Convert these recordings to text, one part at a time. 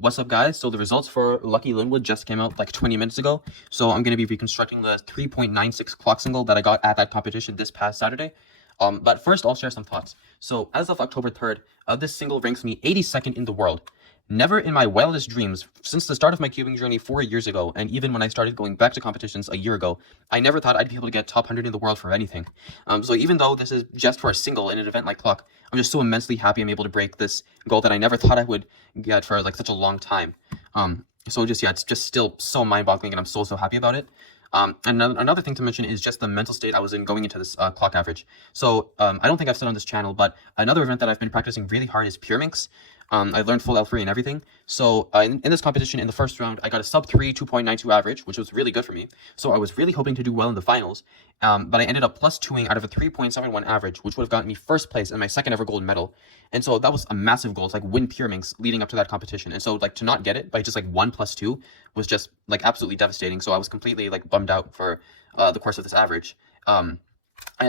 What's up, guys? So the results for Lucky Linwood just came out like 20 minutes ago. So I'm going to be reconstructing the 3.96 clock single that I got at that competition this past Saturday. But first, I'll share some thoughts. So as of October 3rd, this single ranks me 82nd in the world. Never in my wildest dreams, since the start of my cubing journey 4 years ago, and even when I started going back to competitions a year ago, I never thought I'd be able to get top 100 in the world for anything. So even though this is just for a single in an event like clock, I'm just so immensely happy I'm able to break this goal that I never thought I would get for like such a long time. So just, yeah, it's just still so mind-boggling, and I'm so happy about it. And another thing to mention is just the mental state I was in going into this clock average. So I don't think I've said on this channel, but another event that I've been practicing really hard is pure minx. I learned full L3 and everything. So in this competition, in the first round, I got a sub 3 2.92 average, which was really good for me. So I was really hoping to do well in the finals. But I ended up plus 2ing out of a 3.71 average, which would have gotten me first place and my second ever gold medal. And so that was a massive goal. It's like win pure minx leading up to that competition. And so like to not get it by just like 1 plus 2 was just like absolutely devastating. So I was completely like bummed out for the course of this average. And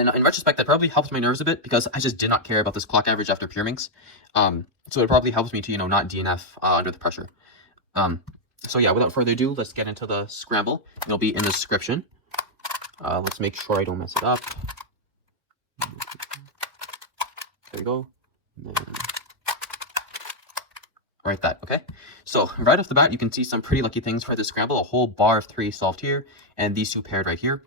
in retrospect, that probably helped my nerves a bit because I just did not care about this clock average after pure minx. So it probably helps me to, not DNF under the pressure. So yeah, without further ado, let's get into the scramble. It'll be in the description. Let's make sure I don't mess it up. There we go. Right, that, okay? So right off the bat, you can see some pretty lucky things for this scramble. A whole bar of 3 solved here, and these 2 paired right here.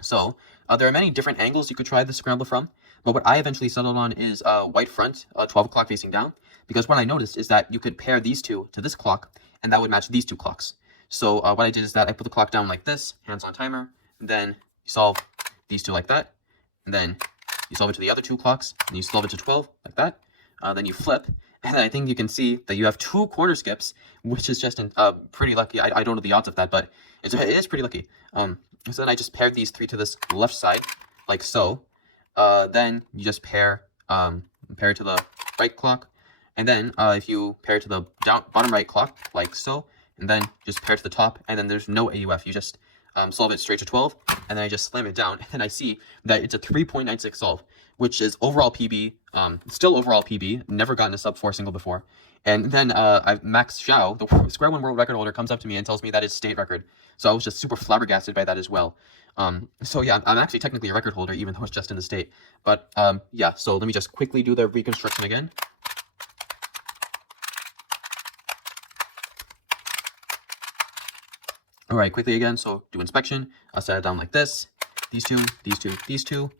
So there are many different angles you could try this scramble from, but what I eventually settled on is white front, 12 o'clock facing down, because what I noticed is that you could pair these 2 to this clock, and that would match these 2 clocks. So what I did is that I put the clock down like this, hands on timer, and then you solve these 2 like that, and then you solve it to the other 2 clocks, and you solve it to 12 like that, then you flip, and I think you can see that you have 2 corner skips, which is just pretty lucky. I don't know the odds of that, but it is pretty lucky. So then I just paired these 3 to this left side, like so. Then you just pair it to the right clock, and then if you pair it to the bottom right clock, like so, and then just pair it to the top, and then there's no AUF. You just solve it straight to 12, and then I just slam it down, and I see that it's a 3.96 solve, which is overall PB, still overall PB, never gotten a sub 4 single before. And then Max Xiao, the Scramble world record holder, comes up to me and tells me that is state record. So I was just super flabbergasted by that as well. So yeah, I'm actually technically a record holder, even though it's just in the state. But yeah, so let me just quickly do the reconstruction again. All right, quickly again. So do inspection. I'll set it down like this. These 2, these 2, these 2.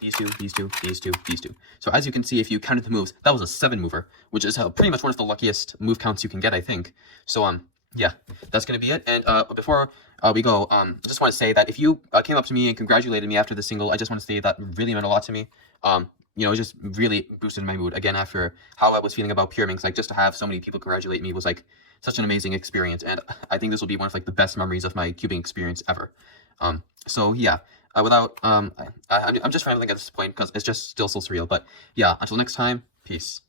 These 2, these 2, these 2, these 2. So as you can see, if you counted the moves, that was a 7 mover, which is pretty much one of the luckiest move counts you can get, I think. So yeah, that's gonna be it. And before we go, I just want to say that if you came up to me and congratulated me after the single, I just want to say that really meant a lot to me. It just really boosted my mood again after how I was feeling about pure minx. Like just to have so many people congratulate me was like such an amazing experience, and I think this will be one of like the best memories of my cubing experience ever. So yeah. I'm just rambling at this point because it's just still so surreal. But yeah, until next time, peace.